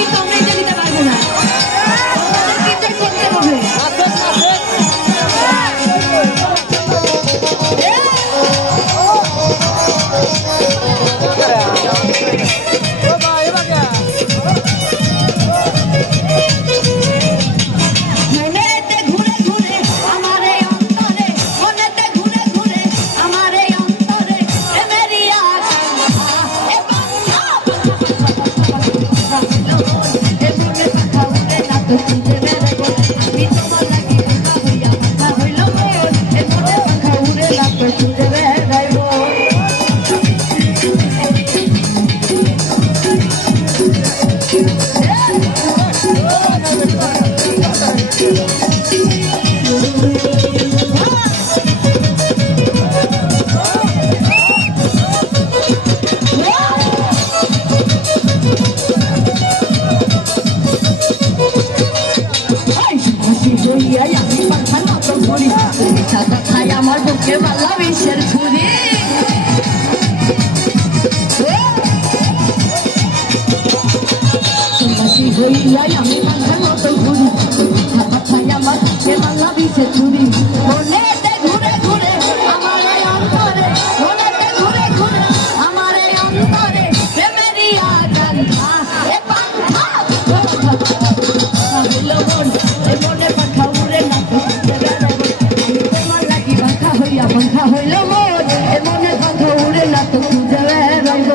কিন্তু আমরা এটা দিতে পারবো না। আমাদের করতে হবে। আমার বুকে বালা বিষের ছুরি হইলাই আমি মাথার মতো ঘুরি আমার বুকে বালা বিষের ছুরি মনেতে ঘুরে ঘুরে আমার অন্তরে মনেতে ঘুরে ঘুরে আমার অন্তরে প্রেমেরই আকাঙ্ক্ষা এ পাখা হইল মন এ মনে পাখা উড়ে না पंखा होइल मोर ए मने पंखा उड़े ना तो खुजे रंग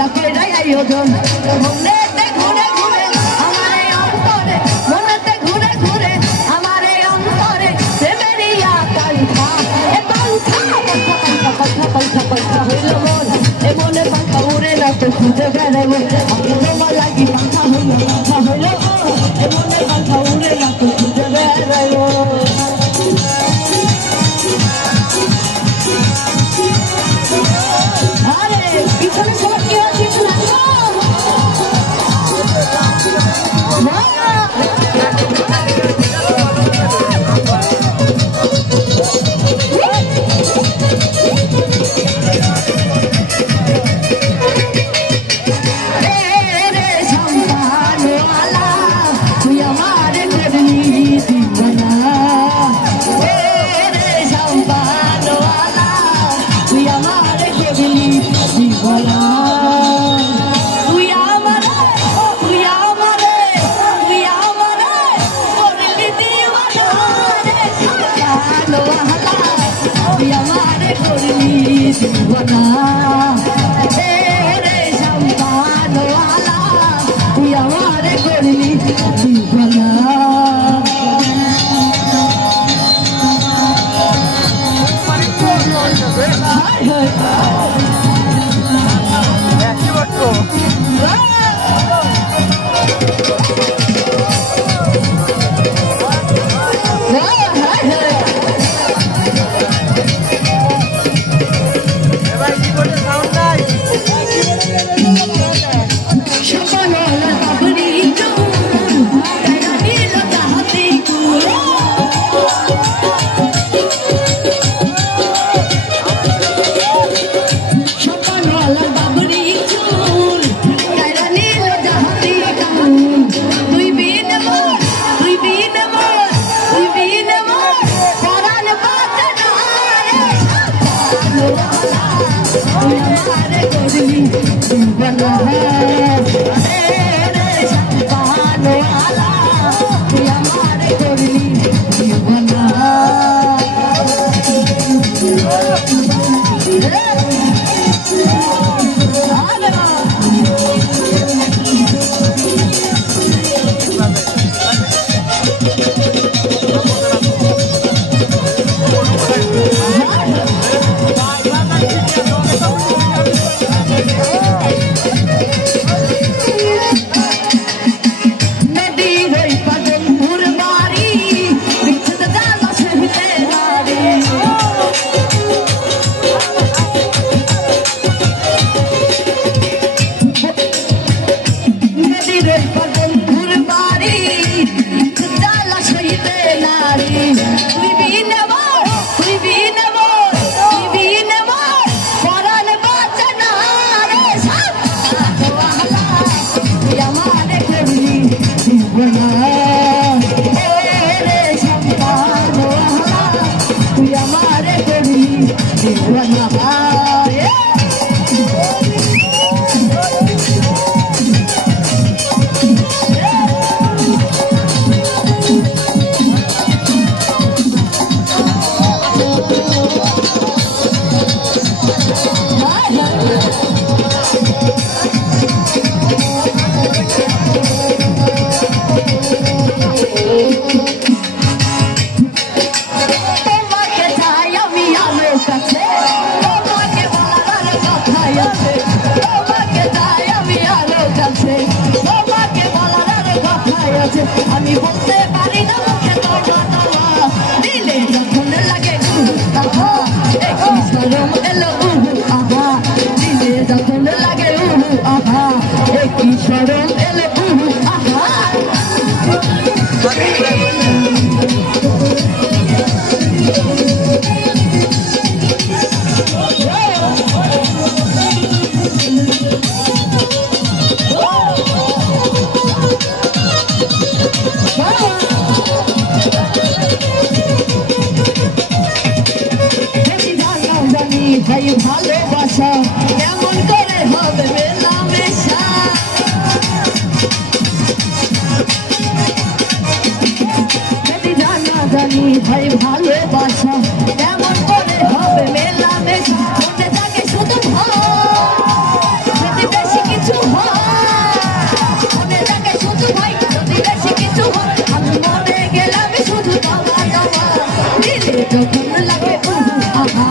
la quiera y yo monete ঘুরে ঘুরে আমারে অন্তরে monete ঘুরে ঘুরে আমারে অন্তরে প্রেমেরই আকাঙ্ক্ষা এ পাখা পাখা পাখা পাখা হইল মন এ মনে পাখা উড়ে না তো খুঁজে বেড়াবো আমি তোমার লাগি পাখা হইল এ মনে পাখা উড়ে না তো খুঁজে বেড়াবো আরে পিছনে সবাই কি আছে শোনা তুই আমারে করলি দিওয়ানা আমি বলতে পারি না মুখে তোমার দিলে যখন লাগে আহা একই শরম এলো আহা দিলে যখন লাগে আহা একই শরম এলো আহা ভাই ভালোবাসা কেমন করে হবে মেলামেশা যদি জানা জানি ভাই ভালোবাসা কেমন করে হবে মেলামেশা মনে থাকে শুধু যদি বেশি কিছু হয় মনে থাকে শুধু ভাই যদি বেশি কিছু হয় আমি মনে গেলাম শুধু বাবা বাবা দিলে যখন লাগে আহা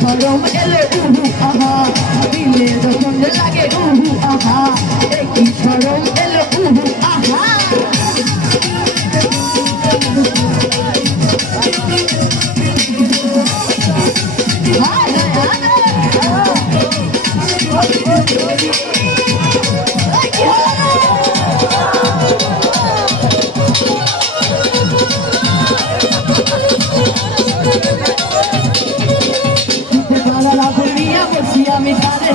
শরম এলো আহা দিলে যখন লাগে আহা একই শরম এলো আহা আমি তারে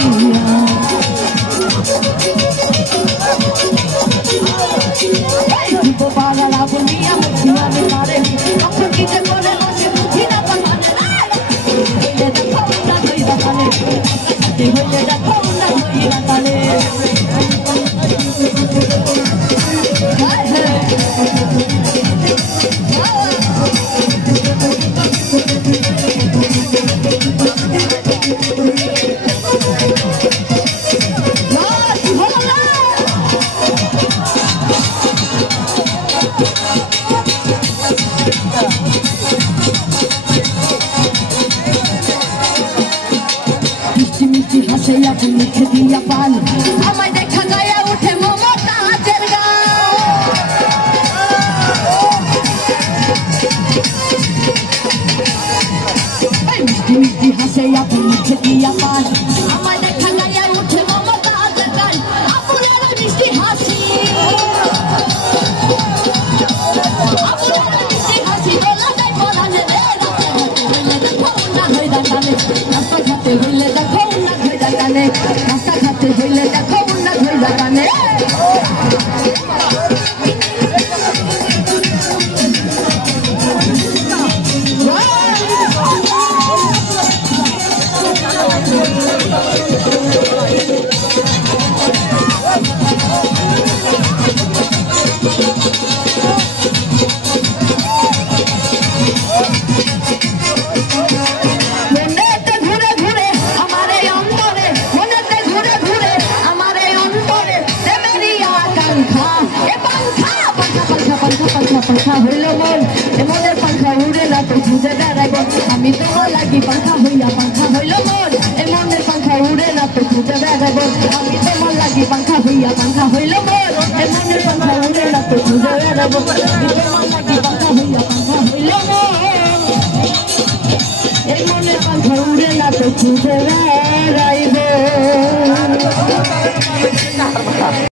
পাগলা বলিয়া আমি তারে তখন কি যে করে বসে বুঝি না পারে হইলে দেখো না হইবা পারে হইলে দেখো না হইবা পারে মিষ্টি হাসে আপনি মুখে দিয়া পান আমায় দেখা গায়ে উঠে মমতা হাতের মিষ্টি মিষ্টি হাসে আপনি মুখে দিয়া পান আমায় দেখা গায়ে উঠে মমতা হাতের গান আপনার মিষ্টি হাসি বলা যায় বলানে রে রাস্তা ঘাটে হইলে দেখো না ধৈরা কানে রাস্তা ঘাটে হইলে দেখো না ধৈরা কানে पंखा हইলো মন মনের पंखा উড়ে না তো খুঁজে বেড়াইব আমি তোমার লাগি पंखा হইয়া पंखा হইলো মন মনের पंखा উড়ে না তো খুঁজে বেড়াইব আমি তোমার লাগি पंखा হইয়া पंखा হইলো মন মনের पंखा উড়ে না তো খুঁজে বেড়াইব আমি তোমার লাগি पंखा হইয়া पंखा হইলো মন মনের पंखा উড়ে না তো খুঁজে বেড়াইব